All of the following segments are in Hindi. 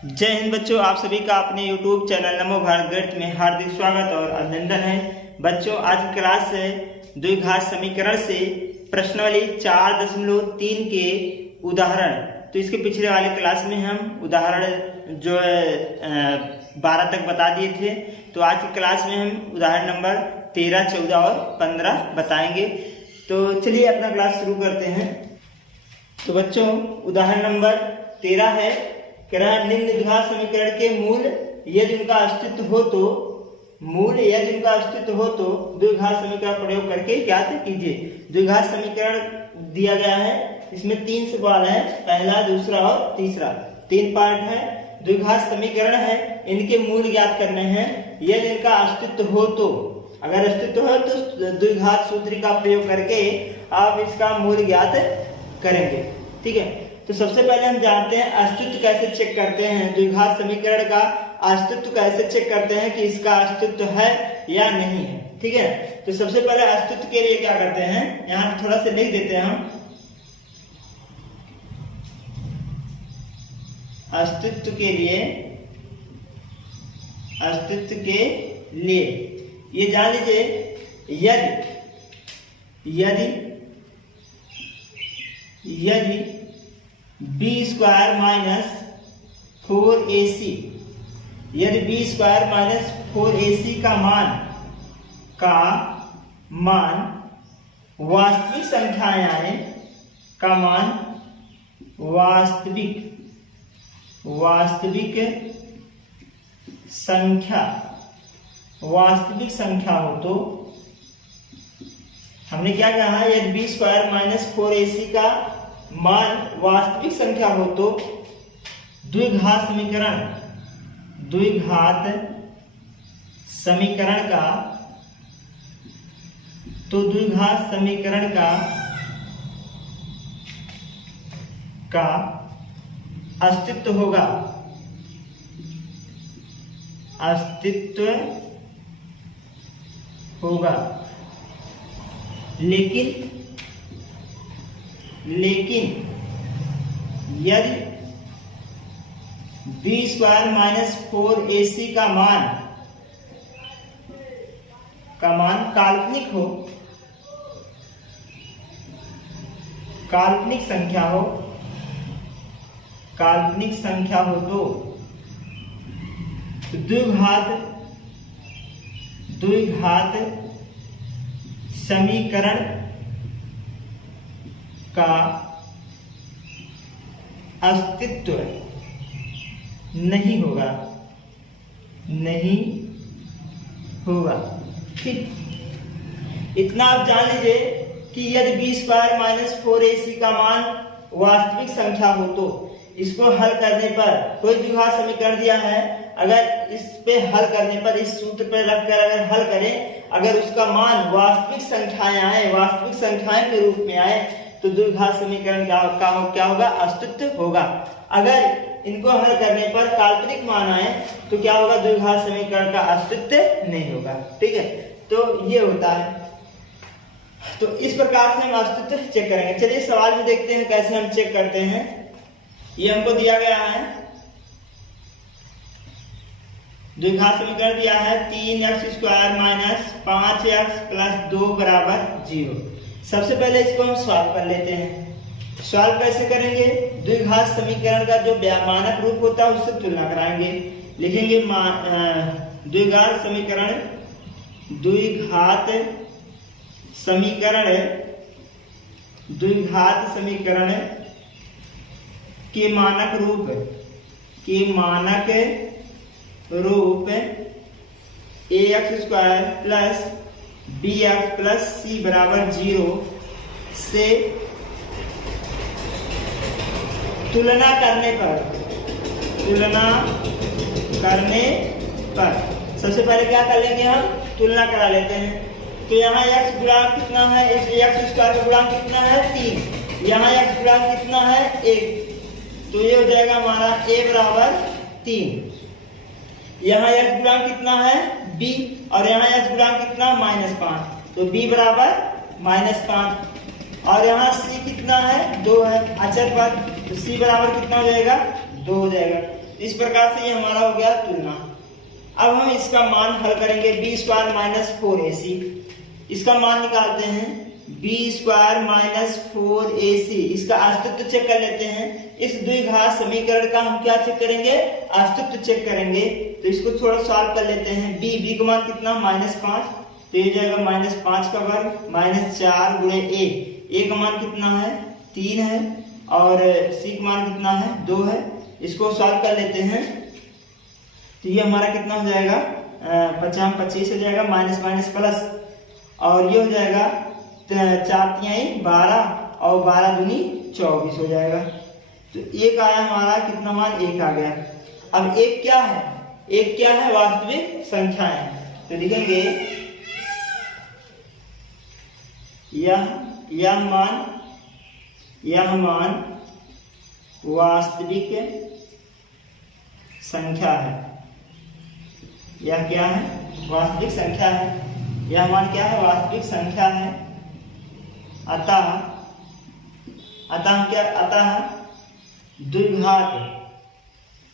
जय हिंद बच्चों, आप सभी का अपने YouTube चैनल नमो भारत गणित में हार्दिक स्वागत और अभिनंदन है। बच्चों, आज की क्लास है द्विघात समीकरण से प्रश्नावली 4.3 के उदाहरण। तो इसके पिछले वाले क्लास में हम उदाहरण जो है 12 तक बता दिए थे। तो आज की क्लास में हम उदाहरण नंबर 13, 14 और 15 बताएंगे। तो चलिए अपना क्लास शुरू करते हैं। तो बच्चों, उदाहरण नंबर 13 है, कह रहा है निम्न द्विघात समीकरण के मूल यदि उनका अस्तित्व हो तो द्विघात समीकरण प्रयोग करके ज्ञात कीजिए। द्विघात समीकरण दिया गया है, इसमें 3 सवाल है, पहला, दूसरा और तीसरा, 3 पार्ट है। द्विघात समीकरण है, इनके मूल ज्ञात करने हैं। यदि इनका अस्तित्व हो तो, अगर अस्तित्व हो तो द्विघात सूत्र का प्रयोग करके आप इसका मूल ज्ञात करेंगे। ठीक है, तो सबसे पहले हम जानते हैं अस्तित्व कैसे चेक करते हैं। द्विघात समीकरण का अस्तित्व कैसे चेक करते हैं कि इसका अस्तित्व है या नहीं है। ठीक है, तो सबसे पहले अस्तित्व के लिए क्या करते हैं, यहाँ थोड़ा सा लिख देते हैं हम। अस्तित्व के लिए ये जान लीजिए, यदि बी स्क्वायर माइनस 4ac, यदि बी स्क्वायर माइनस 4ac का मान वास्तविक संख्याएं आए, का मान वास्तविक संख्या हो तो हमने क्या कहा है, यदि बी स्क्वायर माइनस 4ac का मान वास्तविक संख्या हो तो द्विघात समीकरण का अस्तित्व होगा। लेकिन यदि बी स्क्वायर माइनस 4ac का मान काल्पनिक संख्या हो तो द्विघात समीकरण का अस्तित्व नहीं होगा। ठीक, इतना आप जान लीजिए कि यदि बी स्क्वायर माइनस 4ac का मान वास्तविक संख्या हो तो इसको हल करने पर, कोई द्विघात समीकरण दिया है, अगर इस पे हल करने पर, इस सूत्र पर रखकर अगर हल करें, अगर उसका मान वास्तविक संख्याएं के रूप में आए तो द्विघात समीकरण क्या होगा, अस्तित्व होगा। अगर इनको हल करने पर काल्पनिक मान आए तो क्या होगा, द्विघात समीकरण का अस्तित्व नहीं होगा। ठीक है, तो ये होता है। तो इस प्रकार से हम अस्तित्व चेक करेंगे। चलिए सवाल में देखते हैं कैसे हम चेक करते हैं। ये हमको दिया गया है, द्विघात समीकरण दिया है 3x square minus 5x plus 2 बराबर 0। सबसे पहले इसको हम सॉल्व कर लेते हैं। सॉल्व कैसे करेंगे, द्विघात समीकरण का जो मानक रूप होता है उससे तुलना कराएंगे। लिखेंगे द्विघात समीकरण के मानक रूप ax square plus bx plus c बराबर 0 से तुलना करने पर सबसे पहले क्या कर लेंगे, हम तुलना करा लेते हैं। तो यहाँ x गुणांक कितना है, x स्क्वायर का गुणांक कितना है 3, यहाँ x गुणांक कितना है 1, तो ये हो जाएगा हमारा a बराबर 3। यहाँ x गुणांक कितना है b, और यहाँ x गुणांक कितना -5, तो b बराबर -5। और यहाँ c कितना है 2 है, अचर पद, तो c बराबर कितना हो जाएगा 2 हो जाएगा। इस प्रकार से ये हमारा हो गया तुलना। अब हम इसका मान हल करेंगे b स्क्वायर माइनस 4ac। इसका मान निकालते हैं b स्क्वायर माइनस 4ac। इसका अस्तित्व चेक कर लेते हैं। इस द्विघात समीकरण का हम क्या चेक करेंगे, अस्तित्व चेक करेंगे। तो इसको थोड़ा सॉल्व कर लेते हैं। b का मान कितना, -5, तो ये जाएगा -5 का वर्ग माइनस 4 गुणे a का मान कितना है 3 है और c का मान कितना है 2 है। इसको सॉल्व कर लेते हैं तो ये हमारा कितना हो जाएगा 25 हो जाएगा, माइनस माइनस प्लस, और ये हो जाएगा 4 तिहाई 12 और 12 दूनी 24 हो जाएगा। तो एक आया हमारा कितना मान, 1 आ गया। अब एक क्या है, एक क्या है, वास्तविक संख्या है। तो लिखेंगे यह मान वास्तविक संख्या है। यह क्या है, वास्तविक संख्या है। यह मान क्या है, वास्तविक संख्या है। अतः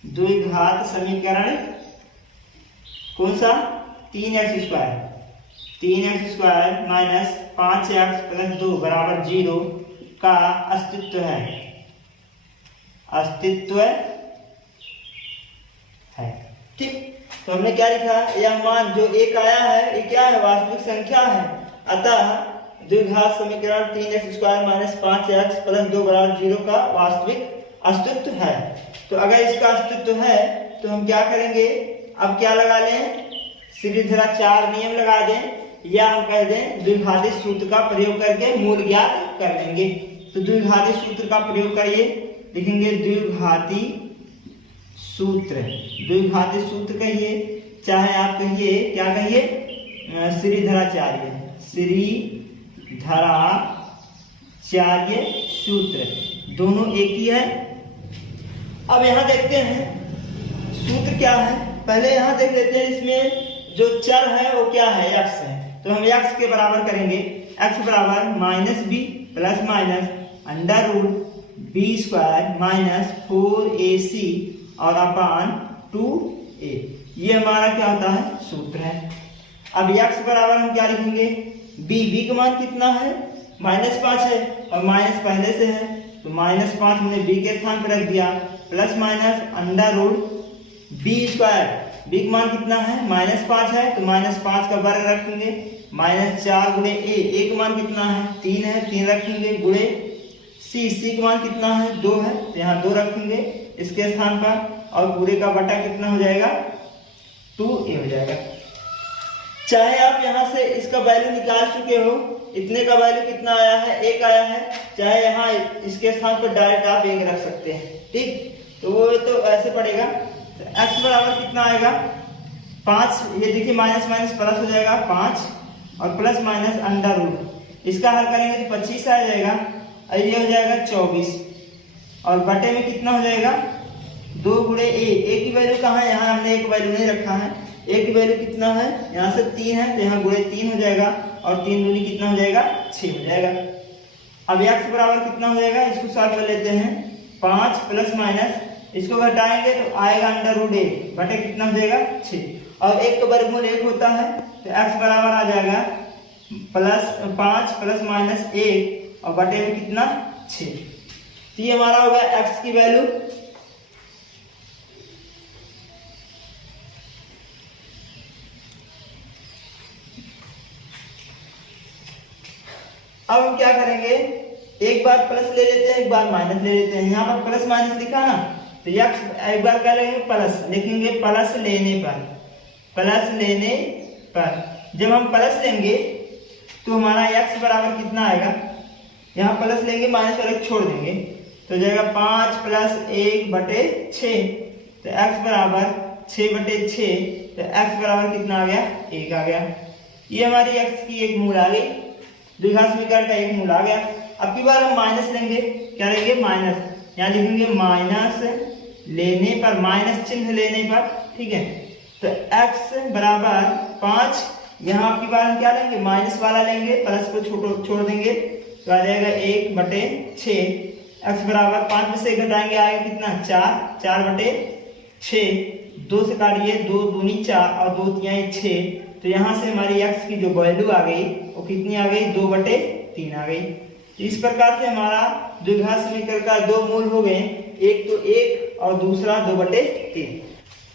द्विघात समीकरण कौन सा, 3x square minus 5x plus 2 बराबर 0 का अस्तित्व है। ठीक, तो हमने क्या लिखा, यह मान जो एक आया है ये क्या है, वास्तविक संख्या है। अतः द्विघात समीकरण 3x square minus 5x plus 2 बराबर 0 का वास्तविक अस्तित्व है। तो अगर इसका अस्तित्व है तो हम क्या करेंगे, अब क्या लगा लें, श्रीधराचार्य नियम लगा दें, या हम कह दें द्विघाती सूत्र का प्रयोग करके मूल ज्ञात कर लेंगे। तो द्विघाती सूत्र का प्रयोग करिए, लिखेंगे द्विघाती सूत्र कहिए, चाहे आप कहिए क्या कहिए, श्रीधराचार्य सूत्र, दोनों एक ही है। अब यहाँ देखते हैं सूत्र क्या है, पहले यहाँ देख लेते हैं इसमें जो चर है वो क्या है, x है। तो हम x के बराबर करेंगे, x बराबर -b plus minus under root b square minus 4ac और अपान 2a। ये हमारा क्या होता है, सूत्र है। अब x बराबर हम क्या लिखेंगे, b का मान कितना है, -5 है और माइनस पहले से है, तो -5 हमने b के स्थान पर रख दिया, plus minus under root b square, b का मान कितना है, -5 है, तो -5 का वर्ग रखेंगे, -4 गुणे a का मान कितना है 3 है, 3 रखेंगे, गुणे c का मान कितना है 2 है, तो यहाँ 2 रखेंगे इसके स्थान पर, और पूरे का बटा कितना हो जाएगा 2a हो जाएगा। चाहे आप यहाँ से इसका वैल्यू निकाल चुके हो, इतने का वैल्यू कितना आया है, 1 आया है, चाहे यहाँ इसके स्थान पर डायरेक्ट आप 1 रख सकते हैं। ठीक, तो वो तो ऐसे पड़ेगा। तो x बराबर कितना आएगा 5, ये देखिए माइनस माइनस प्लस हो जाएगा 5 और प्लस माइनस अंडर रूट, इसका हल करेंगे तो 25 आ जाएगा, और ये हो जाएगा 24, और बटे में कितना हो जाएगा 2 गुणे a की वैल्यू कहाँ है, यहाँ हमने एक वैल्यू नहीं रखा है, a की वैल्यू कितना है, यहाँ से 3 है, तो यहाँ गुणे 3 हो जाएगा, और 3 दूनी कितना हो जाएगा 6 हो जाएगा। अब x बराबर कितना हो जाएगा, इसको सॉल्व कर लेते हैं, 5 प्लस माइनस इसको घटाएंगे तो आएगा अंडर रूट a बटे कितना हो जाएगा 6, और 1 का वर्गमूल 1 होता है, तो x बराबर आ जाएगा +5 प्लस माइनस 1 और बटे में कितना 6। तो ये हमारा होगा x की वैल्यू। अब हम क्या करेंगे, एक बार प्लस ले लेते हैं, एक बार माइनस ले लेते हैं। यहाँ पर प्लस माइनस लिखा ना, तो x एक बार क्या लेंगे प्लस, लिखेंगे प्लस लेने पर जब हम प्लस लेंगे तो हमारा x बराबर कितना आएगा, यहाँ प्लस लेंगे माइनस वाले छोड़ देंगे, तो जाएगा 5 प्लस 1 बटे 6, तो x बराबर 6 बटे 6, तो x बराबर कितना आ गया 1 आ गया। ये हमारी x की एक मूल आ गई, द्विघात समीकरण का एक मूल आ गया। अब की बार हम माइनस लेंगे, क्या लेंगे माइनस, यहाँ लिखेंगे माइनस लेने पर, माइनस चिन्ह लेने पर, ठीक है। तो x बराबर 5, यहाँ आपकी बार हम क्या लेंगे माइनस वाला लेंगे, प्लस को छोड़ देंगे, तो आ जाएगा 1 बटे 6, x बराबर 5 में से घटाएंगे आएगा कितना 4 बटे 6, 2 से काटिए, 2 दूनी 4 और 2 तिहाई 6। तो यहाँ से हमारी x की जो वैल्यू आ गई वो कितनी आ गई, 2/3 आ गई। इस प्रकार से हमारा द्विघात समीकरण का दो मूल हो गए, एक तो 1 और दूसरा 2/3।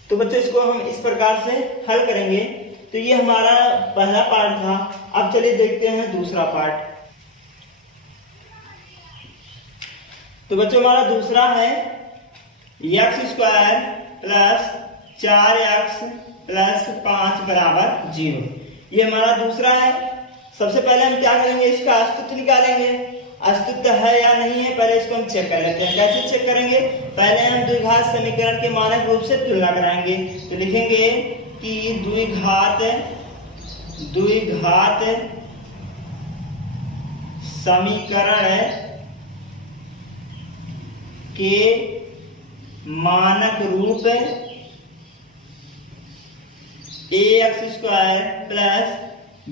तो बच्चों इसको हम इस प्रकार से हल करेंगे। तो ये हमारा पहला पार्ट था। अब चलिए देखते हैं दूसरा पार्ट। तो बच्चों हमारा दूसरा है x² प्लस 4x प्लस 5 बराबर 0। ये हमारा दूसरा है। सबसे पहले हम क्या करेंगे, इसका अस्तित्व निकालेंगे। अस्तित्व है या नहीं है पहले इसको हम चेक कर लेते हैं। कैसे चेक करेंगे, पहले हम द्विघात समीकरण के मानक रूप से तुलना कराएंगे। तो लिखेंगे कि द्विघात समीकरण के मानक रूप ax² plus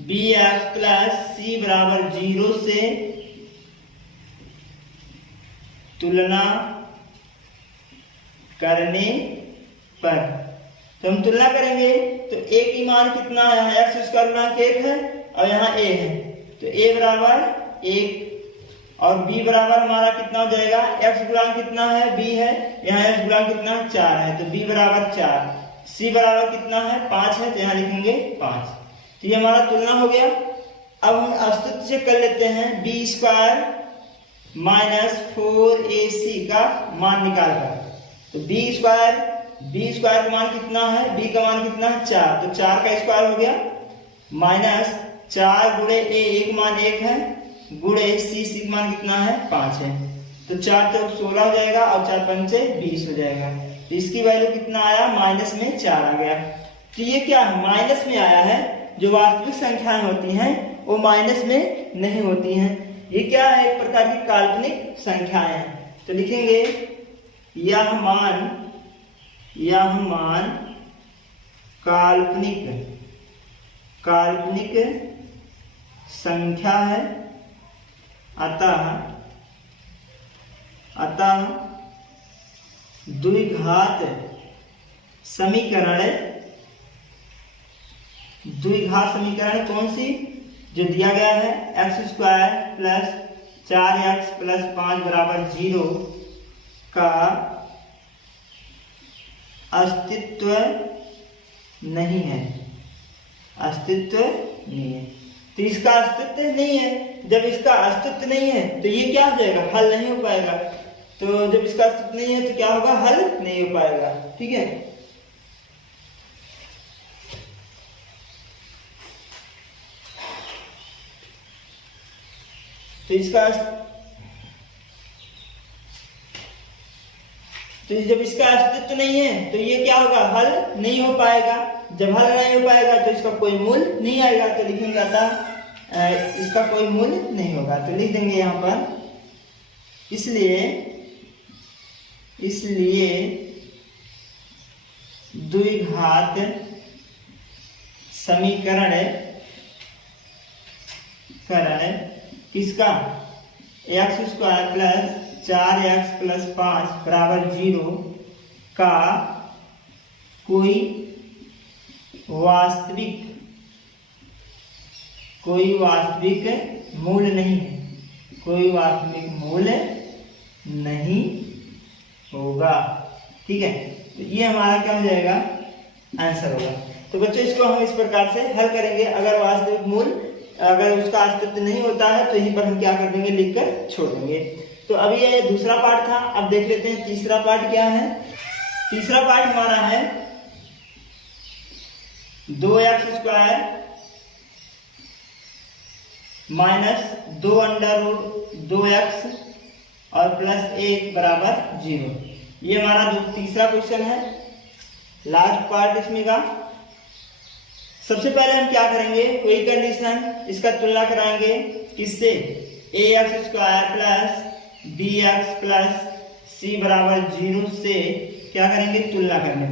bx plus c बराबर 0 से तुलना करने पर। तो हम तुलना करेंगे तो a की मान कितना है, x² गुणांक 1 है और यहाँ a है। तो a बराबर 1 और b बराबर हमारा कितना हो जाएगा, x गुणांक कितना है, b है, यहाँ x गुणांक कितना है, 4 है। तो b बराबर 4, c बराबर कितना है, 5 है। तो यहाँ लिखेंगे 5। तो ये हमारा तुलना हो गया। अब हम अस्तित्व चेक कर लेते हैं। b² माइनस 4ac का मान निकाल कर। तो b² का मान कितना है, b का मान कितना है, 4। तो 4 का स्क्वायर हो गया माइनस 4 गुणे a, एक मान 1 है, गुणे c का मान कितना है, 5 है। तो 4 चौक 16 हो जाएगा और 4 पंचे 20 हो जाएगा। तो इसकी वैल्यू कितना आया, माइनस में 4 आ गया। तो ये क्या है, माइनस में आया है। जो वास्तविक संख्याएं होती हैं वो माइनस में नहीं होती हैं। ये क्या है, एक प्रकार की काल्पनिक संख्याएं हैं। तो लिखेंगे यह मान काल्पनिक संख्या है, अतः द्विघात समीकरण कौन सी, जो दिया गया है x² प्लस 4x प्लस 5 बराबर 0 का अस्तित्व नहीं है। तो इसका अस्तित्व नहीं है। जब इसका अस्तित्व नहीं है तो ये क्या हो जाएगा, हल नहीं हो पाएगा। तो जब इसका अस्तित्व नहीं है तो क्या होगा, हल नहीं हो पाएगा। ठीक है। तो जब इसका अस्तित्व नहीं है तो ये क्या होगा, हल नहीं हो पाएगा। जब हल नहीं हो पाएगा तो इसका कोई मूल्य नहीं आएगा। तो लिखेंगे अतः इसका कोई मूल्य नहीं होगा। तो लिख देंगे यहाँ पर इसलिए द्विघात समीकरण किसका, x² प्लस 4x प्लस 5 बराबर 0 का कोई वास्तविक मूल्य नहीं है, कोई वास्तविक मूल्य नहीं होगा। ठीक है। तो ये हमारा क्या हो जाएगा, आंसर होगा। तो बच्चों इसको हम इस प्रकार से हल करेंगे। अगर वास्तविक मूल्य, अगर उसका अस्तित्व नहीं होता है तो यहीं पर हम क्या कर देंगे, लिखकर छोड़ देंगे। तो अभी ये दूसरा पार्ट था। अब देख लेते हैं तीसरा पार्ट क्या है। तीसरा पार्ट हमारा है 2x² माइनस 2√2x और प्लस 1 बराबर 0। ये हमारा तीसरा क्वेश्चन है, लास्ट पार्ट इसमें का। सबसे पहले हम क्या करेंगे, कोई कंडीशन, इसका तुलना कराएंगे किससे, ax² plus bx plus c बराबर 0 से क्या करेंगे, तुलना करने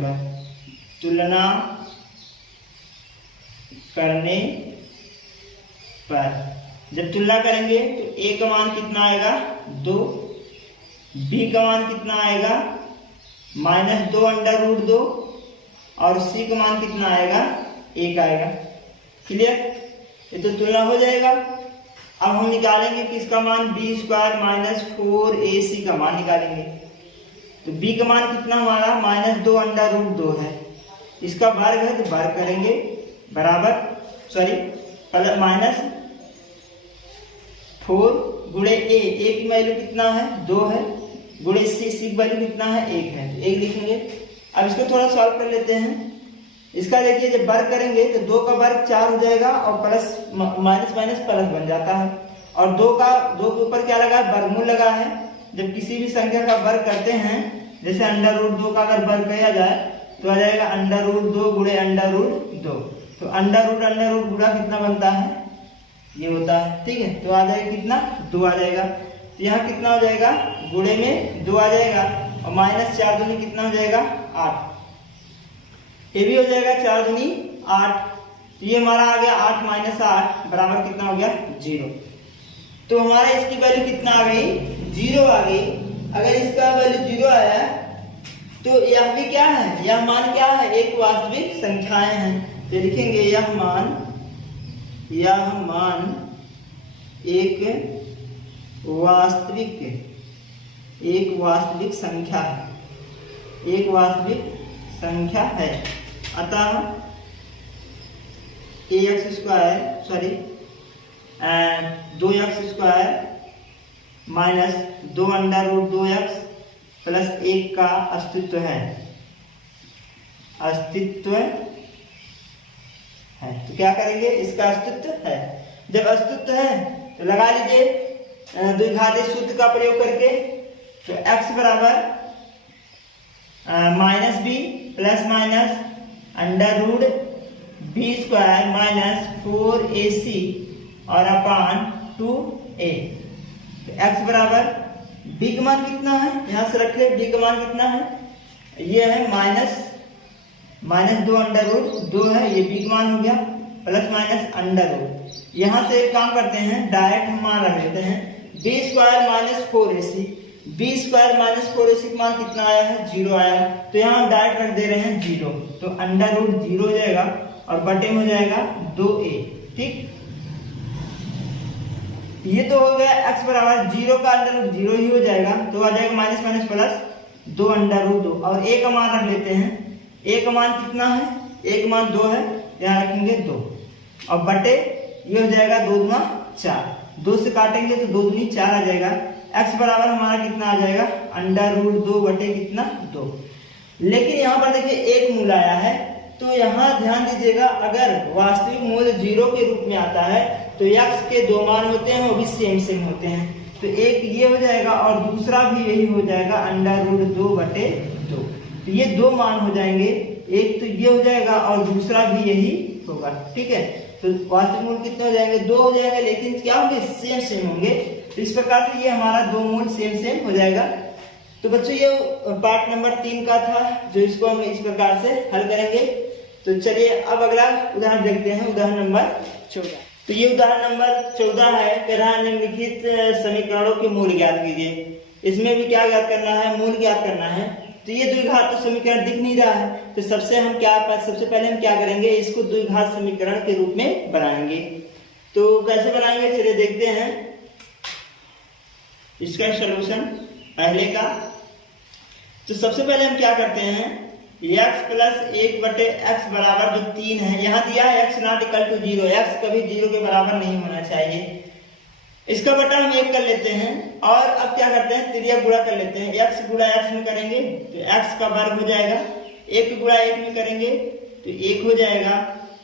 पर जब तुलना करेंगे तो a का मान कितना आएगा, 2, b का मान कितना आएगा, माइनस 2 अंडर रूट 2 और c का मान कितना आएगा 1 आएगा। क्लियर, ये तो तुलना हो जाएगा। अब हम निकालेंगे किसका मान b स्क्वायर माइनस 4ac का मान निकालेंगे। तो b का मान कितना हमारा माइनस 2 अंडर रूट 2 है, इसका वर्ग है तो वर्ग करेंगे बराबर माइनस 4 गुणे a की वैल्यू कितना है 2 है, गुणे c की वैल्यू कितना है 1 है, तो 1 लिखेंगे। अब इसको थोड़ा सॉल्व कर लेते हैं। इसका देखिए जब वर्ग करेंगे तो 2 का वर्ग 4 हो जाएगा और प्लस माइनस माइनस प्लस बन जाता है, और 2 के ऊपर क्या लगा है वर्गमूल लगा है। जब किसी भी संख्या का वर्ग करते हैं, जैसे अंडर रूट 2 का अगर वर्ग किया जाए तो आ जाएगा अंडर रूट 2 गुणे अंडर रूट 2, तो अंडर रूट गुणा कितना बनता है ये होता है, ठीक है। तो आ जाएगा कितना 2 आ जाएगा, तो यहाँ कितना हो जाएगा गुणे में 2 आ जाएगा और माइनस 4 दूनी कितना हो जाएगा 8, ये भी हो जाएगा 4 दूनी 8, तो ये हमारा आ गया 8 माइनस 8 बराबर कितना हो गया 0। तो हमारा इसकी वैल्यू कितना आ गई 0 आ गई। अगर इसका वैल्यू 0 आया तो यह भी क्या है, यह मान क्या है एक वास्तविक संख्याएं हैं, तो लिखेंगे यह मान एक वास्तविक संख्या है, एक वास्तविक संख्या है। अतः दो X square minus 2 under root 2x plus 1 का अस्तित्व है, तो क्या करेंगे इसका अस्तित्व है। जब अस्तित्व है तो लगा लीजिए द्विघाती सूत्र का प्रयोग करके, तो x बराबर minus B plus minus under root B square minus 4ac और अपान 2a। तो x बराबर b का मान कितना है, यहां से रखे b का मान कितना है, ये है माइनस 2 अंडर रूट 2 है, ये b का मान हो गया प्लस माइनस अंडर रूट। यहां से एक काम करते हैं डायरेक्ट हम मान रख लेते हैं b square minus 4ac, b square minus 4ac का मान कितना आया है 0 आया, तो यहाँ हम डायरेक्ट रख दे रहे हैं 0, तो अंडर रूट 0 हो जाएगा और बटे में हो जाएगा 2a, ठीक। ये तो हो गया x बराबर 0 का अंडर रूट 0 ही हो जाएगा, तो आ जाएगा minus minus plus 2 under root 2, और a का मान रख लेते हैं, a का मान कितना है, a का मान 2 है, यहाँ रखेंगे 2 और बटे ये हो जाएगा 2 दूना 4, 2 से काटेंगे तो 2 दूनी 4 आ जाएगा। x बराबर हमारा कितना आ जाएगा अंडर रूट 2 बटे कितना 2। लेकिन यहाँ पर देखिए एक मूल आया है, तो यहाँ ध्यान दीजिएगा अगर वास्तविक मूल 0 के रूप में आता है तो x के 2 मान होते हैं, वो भी सेम होते हैं, तो एक ये हो जाएगा और दूसरा भी यही हो जाएगा अंडर रूट 2 बटे 2, तो ये 2 मान हो जाएंगे, एक तो ये हो जाएगा और दूसरा भी यही होगा, ठीक है। तो वास्तविक मूल कितने हो जाएंगे 2 हो जाएंगे, लेकिन क्या होंगे सेम होंगे। तो इस प्रकार से ये हमारा 2 मूल सेम हो जाएगा। तो बच्चों ये पार्ट नंबर 3 का था, जो इसको हम इस प्रकार से हल करेंगे। तो चलिए अब अगला उदाहरण देखते हैं, उदाहरण नंबर 14। तो ये उदाहरण नंबर 14 है, कह रहा है निम्नलिखित समीकरणों के मूल ज्ञात कीजिए। इसमें भी क्या ज्ञात करना है, मूल ज्ञात करना है। तो ये द्विघात तो समीकरण दिख नहीं रहा है, तो सबसे पहले हम क्या करेंगे, इसको द्विघात समीकरण के रूप में बनाएंगे। तो कैसे बनाएंगे चलिए देखते हैं इसका सलूशन पहले का। तो सबसे पहले हम क्या करते हैं, x प्लस 1 बटे x बराबर जो 3 है, यहाँ दिया है x not equal to 0, x कभी 0 के बराबर नहीं होना चाहिए। इसका बटा हम 1 कर लेते हैं और अब क्या करते हैं त्रिज्या गुणा कर लेते हैं, x गुणा x में करेंगे तो x का वर्ग हो जाएगा, 1 गुणा 1 में करेंगे तो 1 हो जाएगा,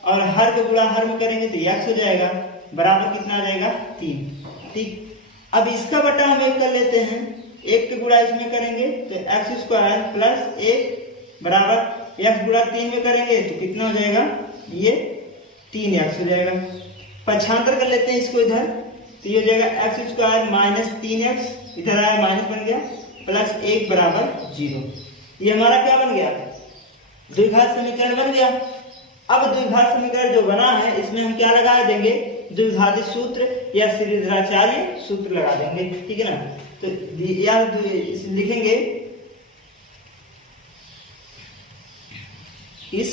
और हर का गुणा हर में करेंगे तो x हो जाएगा, बराबर कितना आ जाएगा 3, ठीक। अब इसका बटा हम 1 कर लेते हैं, 1 का गुणा इसमें करेंगे तो x स्क्वायर प्लस 1 बराबर x गुणा 3 में करेंगे तो कितना हो जाएगा, ये 3x हो जाएगा। पक्षांतर कर लेते हैं इसको इधर, तो ये हो जाएगा एक्स स्क्वायर माइनस 3x, इधर आया माइनस बन गया, प्लस 1 बराबर 0। ये हमारा क्या बन गया, द्विघात समीकरण बन गया। अब द्विघात समीकरण जो बना है इसमें हम क्या लगा देंगे, द्विघाती सूत्र या श्रीधराचार्य सूत्र लगा देंगे, ठीक है ना। तो या लिखेंगे इस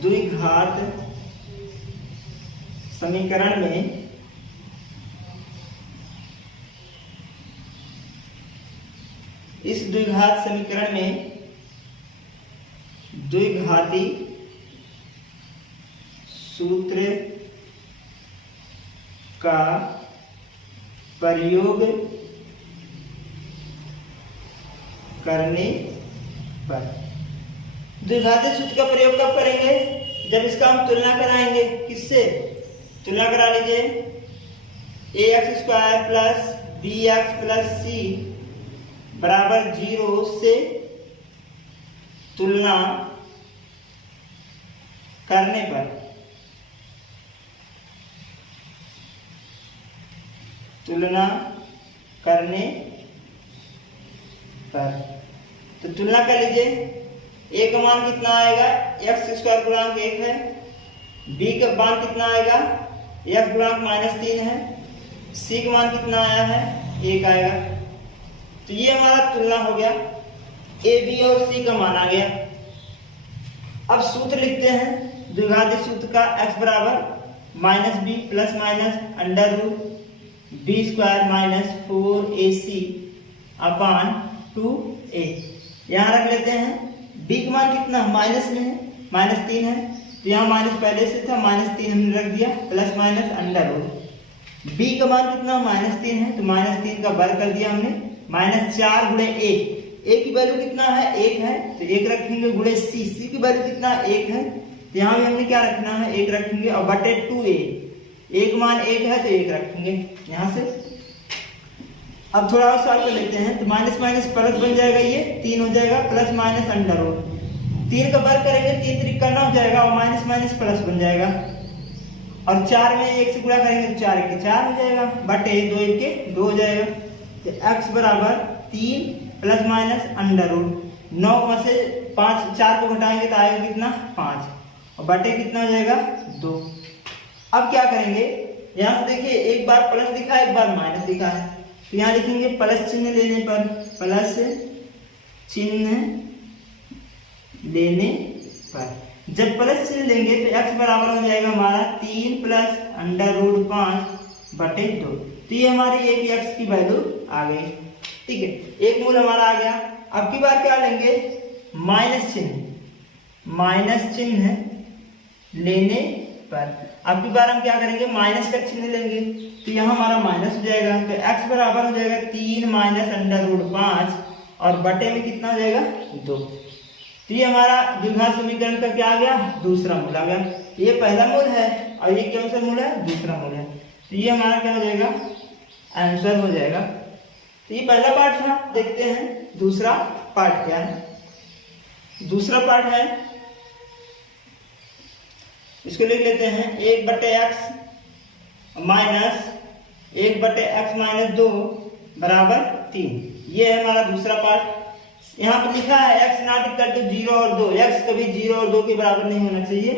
द्विघात समीकरण में द्विघाती सूत्र का प्रयोग करने पर, द्विघाती सूत्र का प्रयोग कब करेंगे? जब इसका हम तुलना कराएंगे। किससे तुलना करा लीजिए? ax² plus bx plus c बराबर 0 से तुलना करने पर, तुलना करने पर, तो तुलना कर लीजिए। a का मान कितना आएगा? x² गुणांक 1 है। b का मान कितना आएगा? x गुणांक -3 है। c का मान कितना आया है? 1 आएगा। तो ये हमारा तुलना हो गया, a b और c का मान आ गया। अब सूत्र लिखते हैं द्विघाती सूत्र का, x बराबर -b plus minus under root b² minus 4ac upon 2a। यहाँ रख लेते हैं। b का मान कितना? माइनस में है, -3 है, तो यहाँ माइनस पहले से था, -3 हमने रख दिया, plus minus under root. b का मान कितना? -3 है, तो -3 का वर्ग कर दिया हमने, -4 गुणे a की वैल्यू कितना है? 1 है, तो 1 रखेंगे, गुणे c की वैल्यू कितना? 1 है, तो यहाँ भी हमने क्या रखना है? 1 रखेंगे, और बटे 2a, एक मान 1 है तो 1 रखेंगे यहाँ से। अब थोड़ा और सॉल्व कर लेते हैं, तो माइनस माइनस प्लस बन जाएगा, ये 3 हो जाएगा, प्लस माइनस अंडर रूट 3 का वर्ग करेंगे, 3 त्रिक 9 हो जाएगा, और माइनस माइनस प्लस बन जाएगा, और 4 में 1 से गुणा करेंगे तो 4 के 4 हो जाएगा, बटे 2 1 के 2 हो जाएगा। तो x बराबर 3 प्लस माइनस अंडर रूट 9 में से 5 4 को घटाएंगे तो आएगा कितना? 5, और बटे कितना हो जाएगा? 2। अब क्या करेंगे? यहाँ से देखिए, एक बार प्लस दिखा है, एक बार माइनस दिखा है, तो यहाँ लिखेंगे प्लस चिन्ह लेने पर, प्लस चिन्ह लेने पर, जब प्लस चिन्ह लेंगे तो x बराबर हो जाएगा हमारा 3 प्लस अंडर रूट 5 बटे 2। तो ये हमारी एक x की वैल्यू आ गई। ठीक है, एक मूल हमारा आ गया। अब की बार क्या लेंगे? माइनस चिन्ह लेने पर, अब की बार हम क्या करेंगे? माइनस का चिन्ह लेंगे, तो यहाँ हमारा माइनस हो जाएगा, तो x बराबर हो जाएगा 3 माइनस अंडर रूट 5, और बटे में कितना हो जाएगा? 2। तो ये हमारा द्विघात समीकरण का क्या आ गया? दूसरा मूल आ गया। ये पहला मूल है, और ये कौन सा मूल है? दूसरा मूल है। तो ये हमारा क्या हो जाएगा? आंसर हो जाएगा। तो ये पहला पार्ट था, देखते हैं दूसरा पार्ट क्या है। दूसरा पार्ट है, इसको लिख लेते हैं 1 बटे x माइनस 1 बटे x माइनस 2 बराबर 3। ये है हमारा दूसरा पार्ट। यहाँ पर लिखा है x नॉट इक्वल टू 0 और 2, x कभी 0 और 2 के बराबर नहीं होना चाहिए।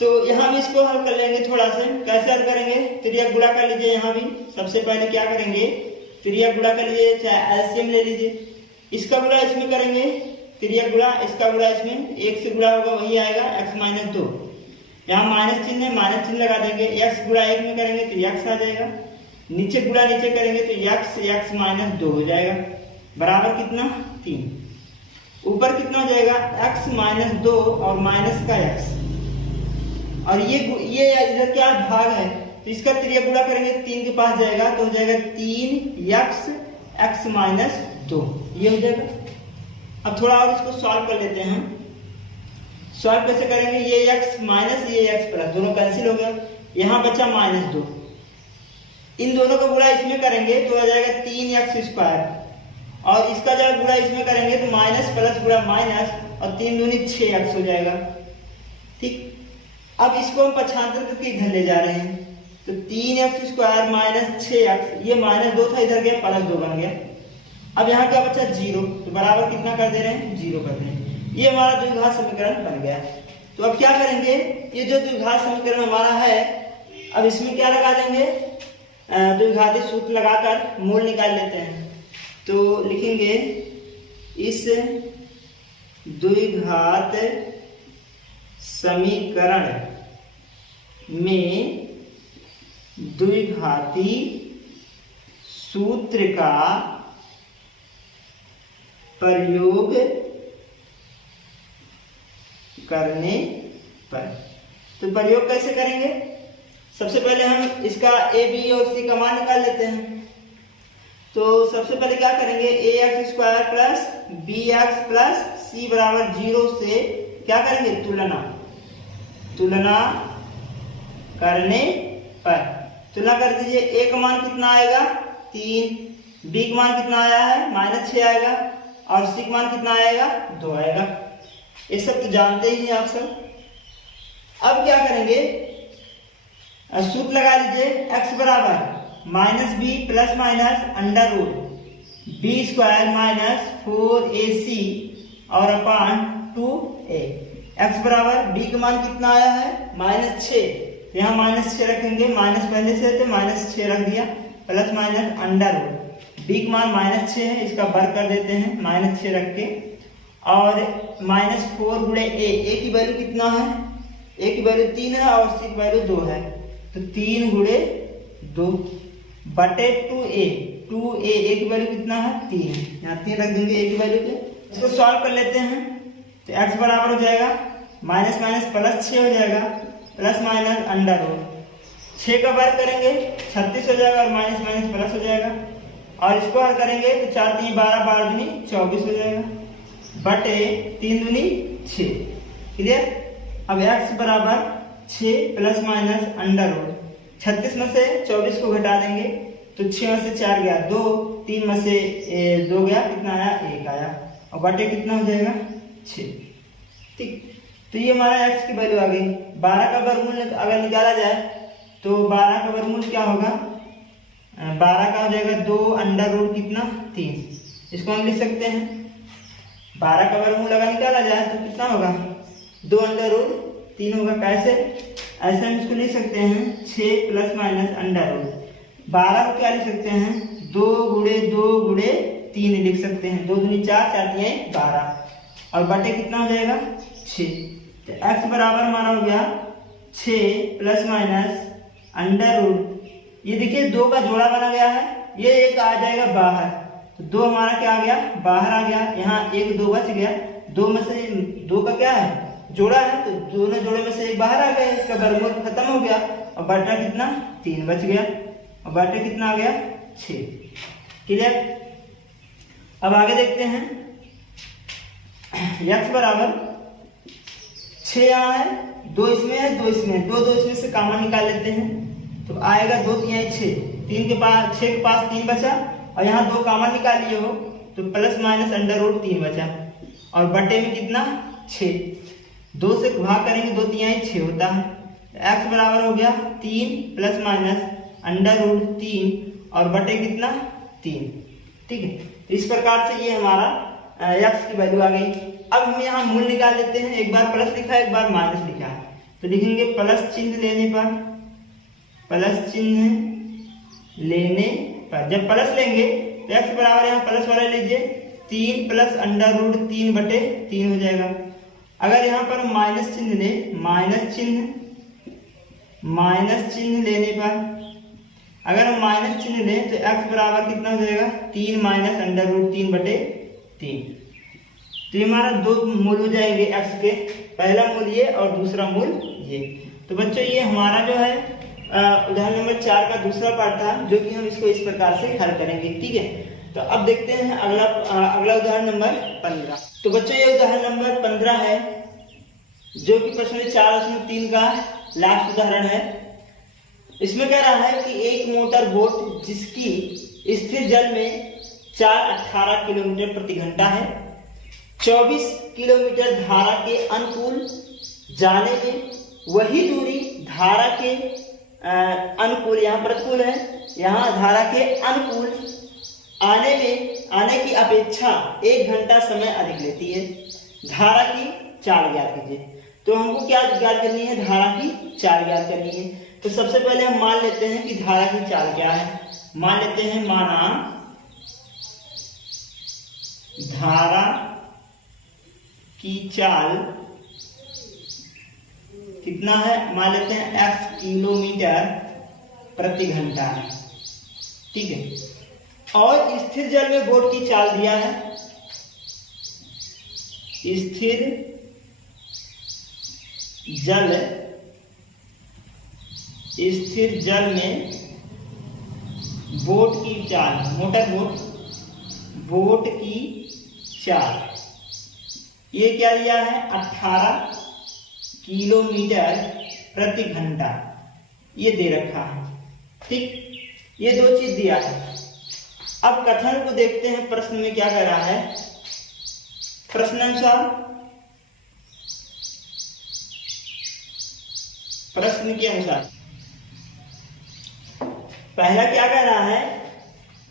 तो यहाँ भी इसको हल कर लेंगे थोड़ा से। कैसे हल करेंगे? त्रिज्या गुणा कर लीजिए। यहाँ भी सबसे पहले क्या करेंगे? त्रिज्या गुणा कर लीजिए, चाहे एलसीएम ले लीजिए। इसका गुणा इसमें करेंगे, त्रिज्या गुणा, इसका गुणा इसमें, 1 से गुणा होगा वही आएगा x माइनस 2। यहाँ माइनस चिन्ह है, माइनस चिन्ह लगा देंगे, x गुणा 1 में करेंगे तो x आ जाएगा, नीचे गुणा नीचे करेंगे तो x माइनस 2 हो जाएगा, बराबर कितना? 3। ऊपर कितना हो जाएगा? x माइनस 2 और माइनस का x, और ये इधर क्या भाग है, तो इसका त्रिज्या गुणा करेंगे 3 के पास जाएगा तो हो जाएगा 3x x माइनस 2, ये हो जाएगा। अब थोड़ा और इसको सॉल्व कर लेते हैं। सॉल्व कैसे करेंगे? ये x माइनस ये x प्लस, दोनों कैंसिल हो गया, यहाँ बचा माइनस 2। इन दोनों का गुणा इसमें करेंगे तो आ जाएगा 3x स्क्वायर, और इसका जब गुणा इसमें करेंगे तो माइनस प्लस गुणा माइनस, और 3 दूनी 6x हो जाएगा। ठीक, अब इसको हम पक्षांतर करके इधर ले जा रहे हैं, तो 3x स्क्वायर माइनस 6x, ये माइनस 2 था, इधर गया प्लस 2 बन गया। अब यहाँ क्या बचा? 0, तो बराबर कितना कर दे रहे हैं? 0 कर दे रहे हैं। ये हमारा द्विघात समीकरण बन गया। तो अब क्या करेंगे? ये जो द्विघात समीकरण हमारा है, अब इसमें क्या लगा देंगे? द्विघाती सूत्र लगाकर मूल निकाल लेते हैं। तो लिखेंगे इस द्विघात समीकरण में द्विघाती सूत्र का प्रयोग करने पर। तो प्रयोग कैसे करेंगे? सबसे पहले हम इसका ए बी और सी का मान निकाल लेते हैं। तो सबसे पहले क्या करेंगे, A X square plus B X plus C बराबर 0 से क्या करेंगे, तुलना करने पर। तुलना कर दीजिए, ए का मान कितना आएगा 3, बी का मान कितना आया है -6 आएगा, और सी का मान कितना आएगा 2 आएगा। ये सब तो जानते ही हैं आप सब। अब क्या करेंगे, सूत्र लगा लीजिए, x बराबर -b plus minus under root B square minus 4ac और अपान 2a। x बराबर b का मान कितना आया है -6, यहाँ -6 रखेंगे, माइनस पहले से थे -6 रख दिया, plus minus under root b का मान -6 है, इसका वर्ग कर देते हैं -6 रख के, और -4 गुणे a की वैल्यू कितना है, a की वैल्यू 3 है और c की वैल्यू 2 है, तो 3 गुणे 2 बटे 2a a की वैल्यू कितना है 3, यहाँ 3 रख देंगे a की वैल्यू पे। इसको सॉल्व कर लेते हैं, तो x बराबर हो जाएगा माइनस माइनस प्लस 6 हो जाएगा, प्लस माइनस अंडर रूट 6 का वर्ग करेंगे 36 हो जाएगा, और माइनस माइनस प्लस हो जाएगा, और इसको हल करेंगे तो 4 3 12 12 दूनी 24 हो जाएगा, बटे 3 दूनी 6। क्लियर? अब x बराबर 6 प्लस माइनस अंडर रूट 36 में से 24 को घटा देंगे तो 6 में से 4 गया 2, 3 में से 2 गया, कितना आया 1 आया, और बटे कितना हो जाएगा 6। ठीक, तो ये हमारा x की वैल्यू आ गई। 12 का वर्गमूल अगर निकाला जाए तो 12 का वर्गमूल क्या होगा, 12 का हो जाएगा 2 अंडर रूट कितना 3, इसको हम लिख सकते हैं 12 का वर्गमूल अगर निकाला जाए तो कितना होगा 2 अंडर रूट 3 होगा। कैसे? ऐसे हम इसको लिख सकते हैं 6 प्लस माइनस अंडर रूट 12 को क्या लिख सकते हैं 2 गुणे 2 गुणे 3 लिख सकते हैं, 2 दूनी 4 4 3 12, और बटे कितना हो जाएगा 6। तो x बराबर हमारा हो गया 6 प्लस माइनस अंडर रूट, ये देखिए 2 का जोड़ा बना गया है, ये एक आ जाएगा बाहर, तो 2 हमारा क्या आ गया बाहर आ गया, यहाँ 1 2 बच गया, 2 में से 2 का क्या है जोड़ा है, तो दोनों जोड़े में से एक बाहर आ गया, इसका वर्गमूल खत्म हो गया, और बटा कितना 3 बच गया, और बटे कितना आ गया 6। क्लियर? अब आगे देखते हैं, x बराबर 6 यहाँ है, 2 इसमें है 2 इसमें है, 2 इसमें से कॉमन निकाल लेते हैं, तो आएगा 2 3 6, 3 के पास 6 के पास 3 बचा, और यहाँ 2 कॉमन निकाल लिए हो तो प्लस माइनस अंडर रूट 3 बचा, और बटे में कितना 6, 2 से भाग करेंगे 2 3 6 होता है, x बराबर हो गया 3 प्लस माइनस अंडर रूट 3 और बटे कितना 3। ठीक है, तो इस प्रकार से ये हमारा x की वैल्यू आ गई। अब हम यहाँ मूल निकाल लेते हैं, एक बार प्लस लिखा है एक बार माइनस लिखा है, तो लिखेंगे प्लस चिन्ह लेने पर, प्लस चिन्ह लेने पर जब प्लस लेंगे तो x बराबर यहाँ प्लस वाला लीजिए 3 प्लस अंडर रूट 3 बटे 3 हो जाएगा। अगर यहाँ पर माइनस चिन्ह ले, माइनस चिन्ह लेने पर अगर हम माइनस चिन्ह लें तो x बराबर कितना हो जाएगा 3 माइनस अंडर रूट 3 बटे 3। तो ये हमारा 2 मूल हो जाएंगे x के, पहला मूल ये और दूसरा मूल ये। तो बच्चों ये हमारा जो है उदाहरण नंबर 4 का दूसरा पार्ट था, जो कि हम इसको इस प्रकार से हल करेंगे। ठीक है, तो अब देखते हैं अगला उदाहरण नंबर 15। तो बच्चों ये उदाहरण नंबर 15 है, जो कि प्रश्न 4.3 का लास्ट उदाहरण है। इसमें कह रहा है कि एक मोटर बोट जिसकी स्थिर जल में 18 किलोमीटर प्रति घंटा है, 24 किलोमीटर धारा के अनुकूल जाने में वही दूरी धारा के अनुकूल, यहाँ प्रतिकूल है, यहाँ धारा के अनुकूल आने की अपेक्षा 1 घंटा समय अधिक लेती है। धारा की चाल ज्ञात कीजिए। तो हमको क्या ज्ञात करनी है, धारा की चाल ज्ञात करनी है। तो सबसे पहले हम मान लेते हैं कि धारा की चाल क्या है। मान लेते हैं, माना धारा की चाल कितना है, मान लेते हैं x किलोमीटर प्रति घंटा, ठीक है। और स्थिर जल में बोट की चाल दिया है, स्थिर जल में बोट की चाल, मोटर बोट की चाल, ये क्या दिया है 18 किलोमीटर प्रति घंटा, ये दे रखा है, ठीक। ये दो चीज दिया है। अब कथन को देखते हैं, प्रश्न में क्या कह रहा है। प्रश्न के अनुसार पहला क्या कह रहा है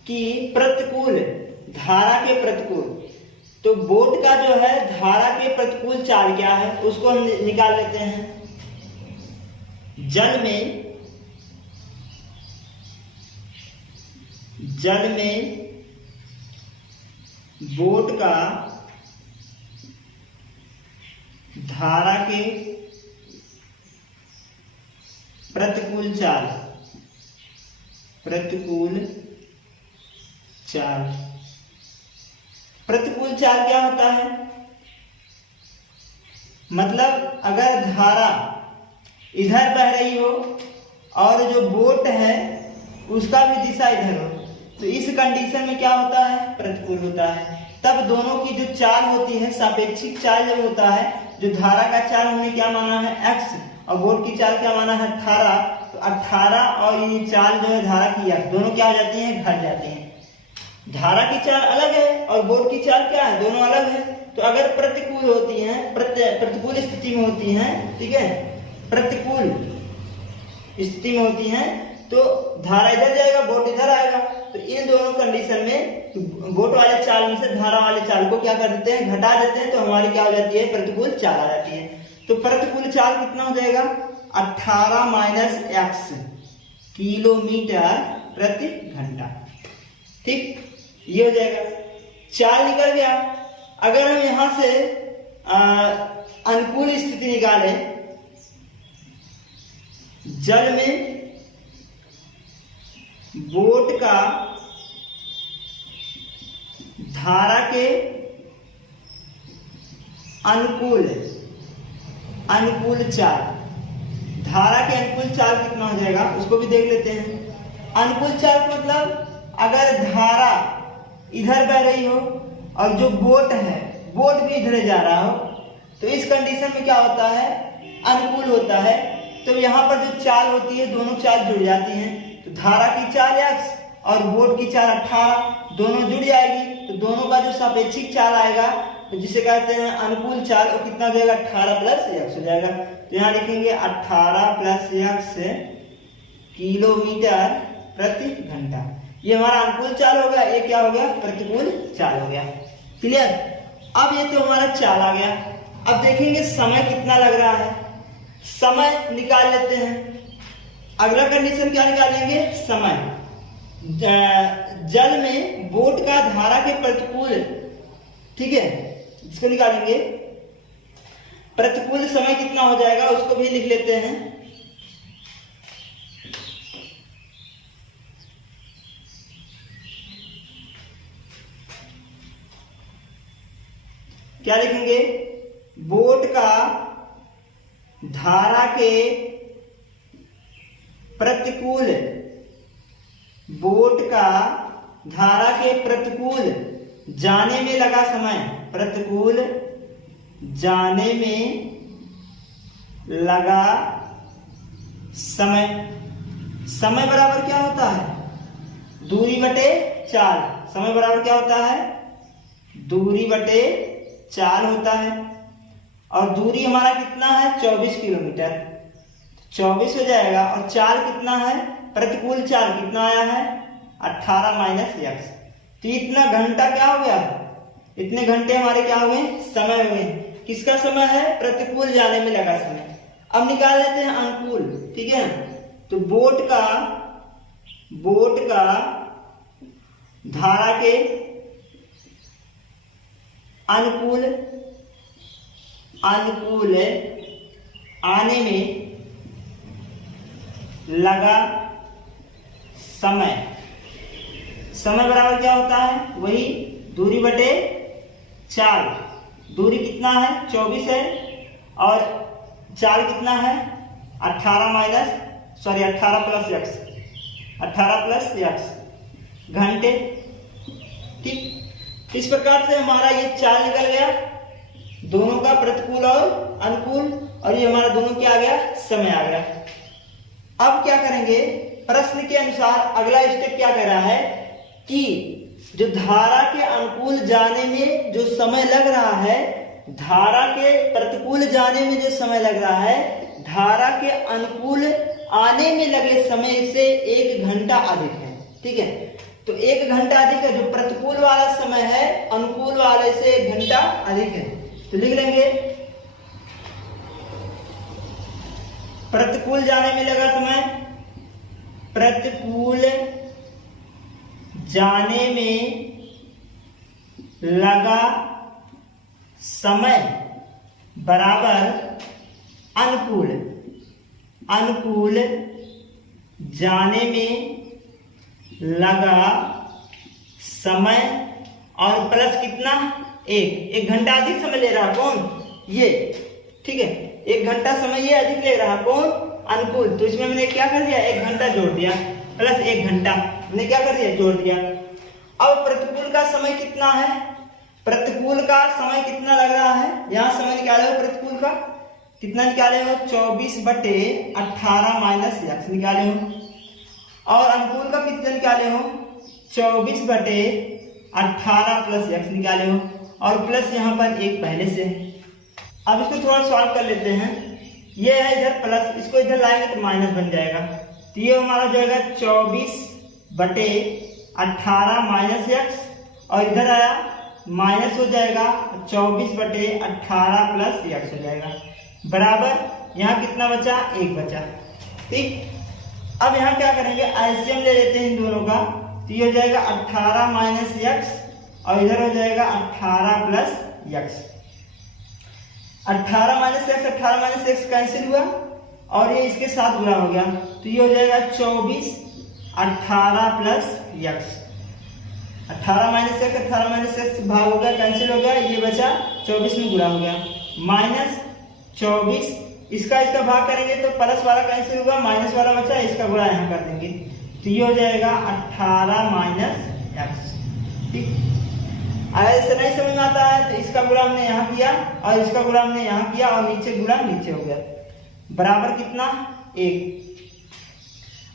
कि प्रतिकूल धारा के प्रतिकूल, तो बोट का जो है धारा के प्रतिकूल चाल क्या है उसको हम निकाल लेते हैं। जल में बोट का धारा के प्रतिकूल चाल, प्रतिकूल चाल क्या होता है, मतलब अगर धारा इधर बह रही हो और जो बोट है उसका भी दिशा इधर हो, तो इस कंडीशन में क्या होता है, प्रतिकूल होता है। तब दोनों की जो चाल होती है, सापेक्षिक चाल जब होता है, जो धारा का चाल हमने क्या माना है x और बोट की चाल क्या माना है 18, तो 18 और ये चाल जो है धारा की x दोनों क्या हो जाती हैं, घट जाती हैं। धारा की चाल अलग है और बोट की चाल क्या है, दोनों अलग है। तो अगर प्रतिकूल होती हैं, प्रतिकूल स्थिति में होती हैं, ठीक है, प्रतिकूल स्थिति में होती हैं, तो धारा इधर जाएगा, बोट इधर आएगा। तो इन दोनों कंडीशन में बोट वाले चाल में से धारा वाले चाल को क्या कर देते हैं, घटा देते हैं, तो हमारी क्या हो जाती है, प्रतिकूल चाल आ जाती है। तो प्रतिकूल चाल कितना हो जाएगा, 18 माइनस x किलोमीटर प्रति घंटा, ठीक, ये हो जाएगा। चाल निकल गया। अगर हम यहां से अनुकूल स्थिति निकालें, जल में बोट का धारा के अनुकूल चाल, धारा के अनुकूल चाल कितना हो जाएगा उसको भी देख लेते हैं। अनुकूल चाल मतलब अगर धारा इधर बह रही हो और जो बोट है बोट भी इधर जा रहा हो, तो इस कंडीशन में क्या होता है, अनुकूल होता है। तो यहाँ पर जो चाल होती है दोनों चाल जुड़ जाती हैं, तो धारा की चाल x और बोट की चाल 18 दोनों जुड़ जाएगी, तो दोनों का जो सापेक्षिक चाल आएगा, तो जिसे कहते हैं अनुकूल चाल, वो कितना हो जाएगा, 18 प्लस x हो जाएगा। तो यहाँ लिखेंगे 18 प्लस x किलोमीटर प्रति घंटा, ये हमारा अनुकूल चाल हो गया, ये क्या हो गया, प्रतिकूल चाल हो गया। क्लियर। अब ये तो हमारा चाल आ गया। अब देखेंगे समय कितना लग रहा है, समय निकाल लेते हैं। अगला कंडीशन क्या निकालेंगे, समय। जल में बोट का धारा के प्रतिकूल, ठीक है, इसको निकालेंगे। प्रतिकूल समय कितना हो जाएगा उसको भी लिख लेते हैं। क्या लिखेंगे, बोट का धारा के प्रतिकूल, बोट का धारा के प्रतिकूल जाने में लगा समय, प्रतिकूल जाने में लगा समय। समय बराबर क्या होता है, दूरी बटे चाल। समय बराबर क्या होता है, दूरी बटे चाल होता है। और दूरी हमारा कितना है, 24 किलोमीटर, 24 हो जाएगा। और चाल कितना है, प्रतिकूल चाल कितना आया है, 18 माइनस x। तो इतना घंटा क्या हो गया, इतने घंटे हमारे क्या हो गए, समय हो गए। किसका समय है, प्रतिकूल जाने में लगा समय। अब निकाल लेते हैं अनुकूल, ठीक है। तो बोट का धारा के अनुकूल अनुकूल आने में लगा समय, समय बराबर क्या होता है, वही दूरी बटे चाल। दूरी कितना है 24 है और चाल कितना है 18 प्लस एक्स, 18 प्लस एक्स घंटे। ठीक, इस प्रकार से हमारा ये चाल निकल गया, दोनों का प्रतिकूल और अनुकूल, और ये हमारा दोनों क्या आ गया, समय आ गया। अब क्या करेंगे, प्रश्न के अनुसार अगला स्टेप क्या कह रहा है कि जो धारा के अनुकूल जाने में जो समय लग रहा है, धारा के प्रतिकूल जाने में जो समय लग रहा है, धारा के अनुकूल आने में लगे समय से 1 घंटा अधिक है। ठीक है, तो 1 घंटा अधिक है, जो प्रतिकूल वाला समय है अनुकूल वाले से 1 घंटा अधिक है। तो लिख लेंगे प्रतिकूल जाने में लगा समय, प्रतिकूल जाने में लगा समय बराबर अनुकूल, अनुकूल जाने में लगा समय और प्लस कितना 1 घंटा अधिक समय ले रहा कौन, ये। ठीक है, 1 घंटा समय ये अधिक ले रहा कौन, अनुकूल। तो इसमें मैंने क्या कर दिया, 1 घंटा जोड़ दिया, प्लस 1 घंटा मैंने क्या कर दिया, जोड़ दिया। अब प्रतिकूल का समय कितना है, प्रतिकूल का समय कितना लग रहा है, यहाँ समय निकाले हो प्रतिकूल का कितना निकाले हो, 24/18 माइनस एक्स निकाले हो, और अनुकूल का कितना निकाले हो, 24/18 प्लस एक्स निकाले हो, और प्लस यहाँ पर 1 पहले से है। अब इसको थोड़ा सॉल्व कर लेते हैं, ये है इधर प्लस, इसको इधर लाएंगे तो माइनस बन जाएगा। तो ये हमारा जो है 24/18 माइनस एक्स, और इधर आया माइनस हो जाएगा 24/18 प्लस एक्स हो जाएगा, बराबर यहाँ कितना बचा, 1 बचा। ठीक, अब यहाँ क्या करेंगे, एलसीएम ले लेते हैं इन दोनों का। तो ये हो जाएगा 18 माइनस एक्स, और इधर हो जाएगा 18 plus x. 18 minus x cancel हुआ, और ये इसके साथ गुणा हो गया, तो ये हो जाएगा 24/18 प्लस एक्स। 18 माइनस एक्स भाग हो गया, कैंसिल हो गया, ये बचा 24 में गुणा हो गया, माइनस 24, इसका भाग करेंगे तो प्लस वाला कैंसिल होगा, माइनस वाला बचा, इसका गुणा यहाँ कर देंगे, तो ये हो जाएगा 18 माइनस एक्स। ठीक, अगर ऐसे नहीं समझ में आता है तो इसका गुणा हमने यहाँ किया और इसका गुणा हमने यहाँ किया, और नीचे गुणा नीचे हो गया, बराबर कितना 1।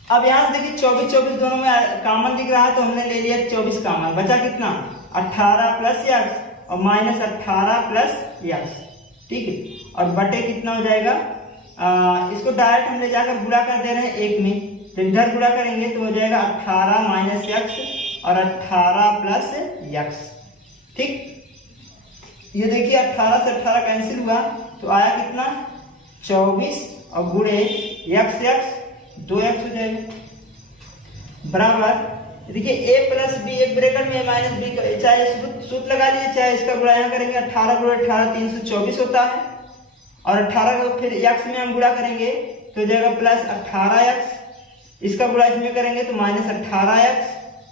अब यहाँ देखिए 24 दोनों में कॉमन दिख रहा है, तो हमने ले लिया 24 कॉमन, बचा कितना 18 प्लस एक्स और माइनस 18 प्लस एक्स। ठीक है, और बटे कितना हो जाएगा, इसको डायरेक्ट हम ले जाकर गुणा कर दे रहे हैं 1 में, तो इधर गुणा करेंगे तो हो जाएगा 18 माइनस एक्स और 18 प्लस एक्स। ठीक, ये देखिए 18 से 18 कैंसिल हुआ, तो आया कितना 24 और गुणे एक्स 2x हो जाएगा, बराबर देखिए a प्लस बी, एक ब्रैकेट में माइनस बी, चाहे सूत्र लगा लीजिए, चाहे इसका गुणा यहाँ करेंगे, 18 गुणा 18 324 होता है, और 18 को फिर x में हम गुणा करेंगे तो हो जाएगा प्लस 18x, इसका गुणा इसमें करेंगे तो माइनस 18x,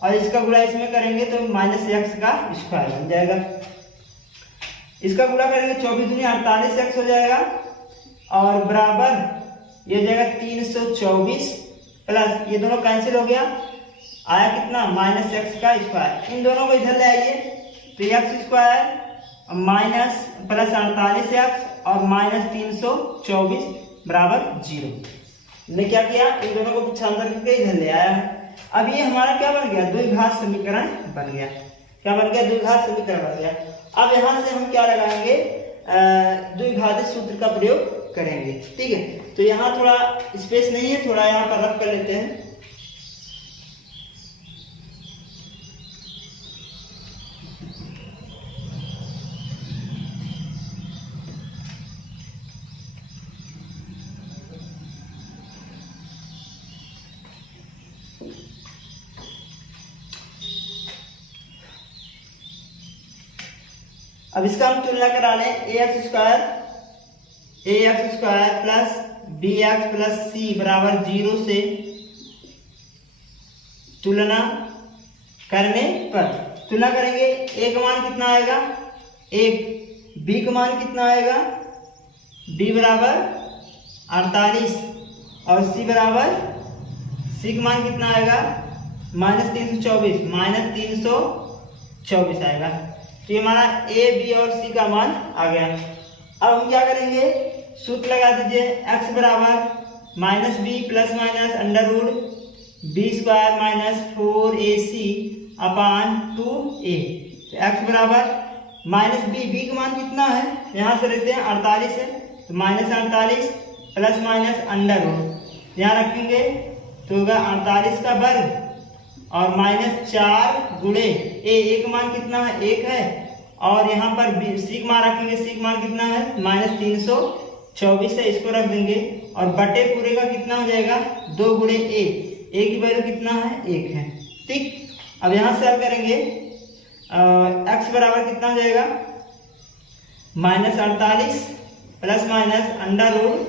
और इसका गुणा इसमें करेंगे तो माइनस x का स्क्वायर बन जाएगा। इसका गुणा करेंगे 24 दूनी 48x हो जाएगा, और बराबर ये हो जाएगा 324 प्लस, ये दोनों कैंसिल हो गया, आया कितना माइनस एक्स का स्क्वायर। इन दोनों को इधर ले आइए, तो x square minus plus 48x और माइनस 324 बराबर 0। हमने क्या किया, इन दोनों को पक्षांतर करके इधर ले आया। अब ये हमारा क्या बन गया, द्विघात समीकरण बन गया। क्या बन गया, द्विघात समीकरण बन गया। अब यहाँ से हम क्या लगाएंगे, द्विघात सूत्र का प्रयोग करेंगे। ठीक है, तो यहाँ थोड़ा स्पेस नहीं है, थोड़ा यहाँ पर रफ कर लेते हैं। अब इसका हम तुलना करा लें, ax square ax square plus bx plus c बराबर 0 से तुलना करने पर तुलना करेंगे। a का मान कितना आएगा 1, b का मान कितना आएगा b बराबर 48 और c बराबर c का मान कितना आएगा -324 आएगा। तो ये हमारा a b और c का मान आ गया। अब हम क्या करेंगे, सूत्र लगा दीजिए, x बराबर minus B plus minus under root B square minus 4ac upon 2a। तो x बराबर माइनस बी का मान कितना है, यहाँ से रखते हैं 48 है, तो -48 प्लस माइनस अंडर रूट यहाँ रखेंगे तो होगा 48 का वर्ग और -4 गुणे a का मान कितना है 1 है, और यहाँ पर सी का मान रखेंगे, सी का मान कितना है -324 है, इसको रख देंगे और बटे पूरे का कितना हो जाएगा 2 गुणे a की वैल्यू कितना है 1 है। ठीक, अब यहाँ से हल करेंगे, x बराबर कितना हो जाएगा -48 प्लस माइनस अंडर रूट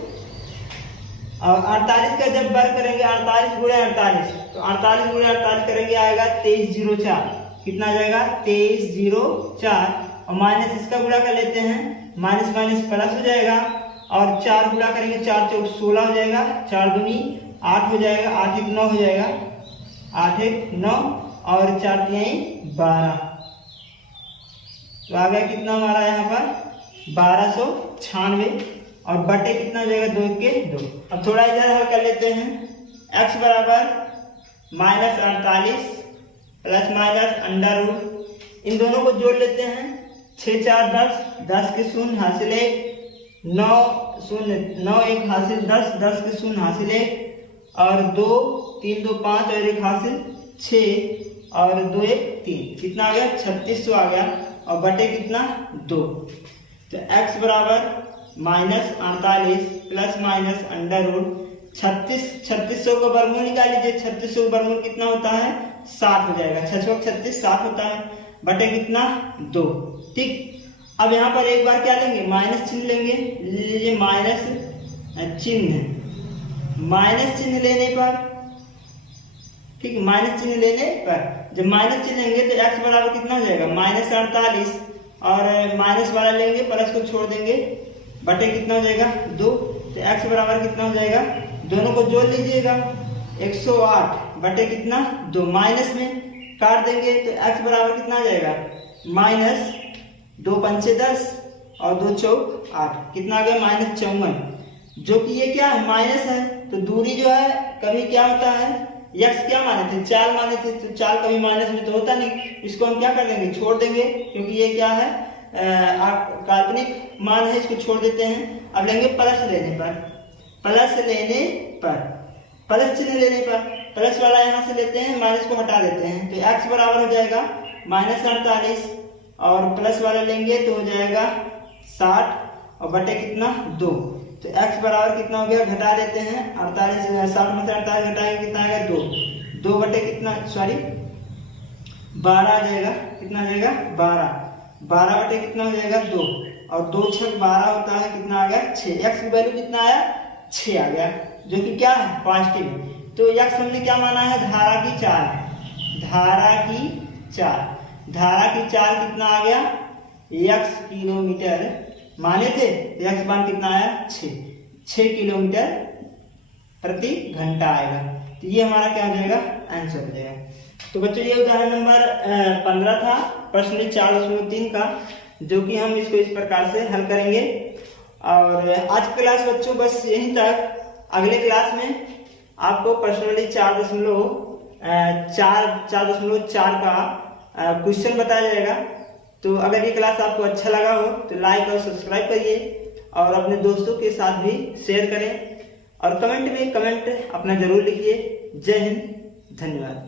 और 48 का जब वर्ग करेंगे 48 गुणे 48, तो 48 गुणे 48 करेंगे आएगा 2304, कितना आ जाएगा 2304, और माइनस इसका गुणा कर लेते हैं, माइनस माइनस प्लस हो जाएगा और 4 गुणा करेंगे 4 चौक 16 हो जाएगा, 4 दूनी 8 हो जाएगा, 8 1 9 हो जाएगा, 8 1 9 और 4 3 12, तो आ गया कितना हमारा यहाँ पर 1296 और बटे कितना हो जाएगा 2 के 2। अब थोड़ा इधर हल कर लेते हैं, x बराबर -48 प्लस माइनस अंडर रूट, इन दोनों को जोड़ लेते हैं, 6 4 10, 10 के शून्य हासिल 1, 9 शून्य 9 1 हासिल 10, 10 के शून्य हासिल 1 और 2 3 2 5 और 1 हासिल 6 और 2 1 3, कितना आ गया 3600 आ गया और बटे कितना 2। तो x बराबर -48 प्लस माइनस अंडर रूट 3600 का वर्गमूल निकाल लीजिए, 3600 का वर्गमूल कितना होता है 7 हो जाएगा, 6 36 7 होता है, बटे कितना 2। ठीक, अब यहाँ पर एक बार क्या लेंगे माइनस चिन्ह लेंगे, लीजिए माइनस चिन्ह लेने पर, ठीक, माइनस चिन्ह लेने पर जब माइनस चिन्ह लेंगे तो x बराबर कितना हो जाएगा -48 और माइनस वाला लेंगे प्लस को छोड़ देंगे, बटे कितना हो जाएगा 2। तो x बराबर कितना हो जाएगा, दोनों को जोड़ लीजिएगा 108 बटे कितना 2, माइनस में काट देंगे तो x बराबर कितना आ जाएगा -2 पंचे 10 और 2 चौक 8, कितना आ गया -54, जो कि ये क्या है माइनस है, तो दूरी जो है कभी क्या होता है x क्या माने थे 4 माने थे, तो 4 कभी माइनस में तो होता नहीं, इसको हम क्या कर देंगे छोड़ देंगे, क्योंकि ये क्या है काल्पनिक मान है, इसको छोड़ देते हैं। अब लेंगे प्लस लेने पर, प्लस चिन्ह लेने पर प्लस वाला यहाँ से लेते हैं, माइनस को हटा देते हैं, तो x बराबर हो जाएगा -48 और प्लस वाला लेंगे तो हो जाएगा 60 और बटे कितना 2। तो x बराबर कितना हो गया, घटा देते हैं 48, 60 में से 48 घटाएंगे कितना आएगा 2 बटे कितना 12 आ जाएगा, कितना आ जाएगा 12 बटे कितना हो जाएगा 2 और 2 6 12 होता है, कितना आ गया 6, x की वैल्यू कितना आया 6 आ गया, जो कि क्या है पॉजिटिव। तो x हमने क्या माना है धारा की चाल कितना आ गया x किलोमीटर माने थे, x मान कितना आया 6 किलोमीटर प्रति घंटा आएगा। तो ये हमारा क्या हो जाएगा आंसर हो जाएगा। तो बच्चों ये उदाहरण नंबर 15 था प्रश्न 4.3 का, जो कि हम इसको इस प्रकार से हल करेंगे। और आज की क्लास बच्चों बस यहीं तक, अगले क्लास में आपको पर्सनली 4.4 का क्वेश्चन बताया जाएगा। तो अगर ये क्लास आपको अच्छा लगा हो तो लाइक और सब्सक्राइब करिए और अपने दोस्तों के साथ भी शेयर करें और कमेंट में कमेंट अपना जरूर लिखिए। जय हिंद, धन्यवाद।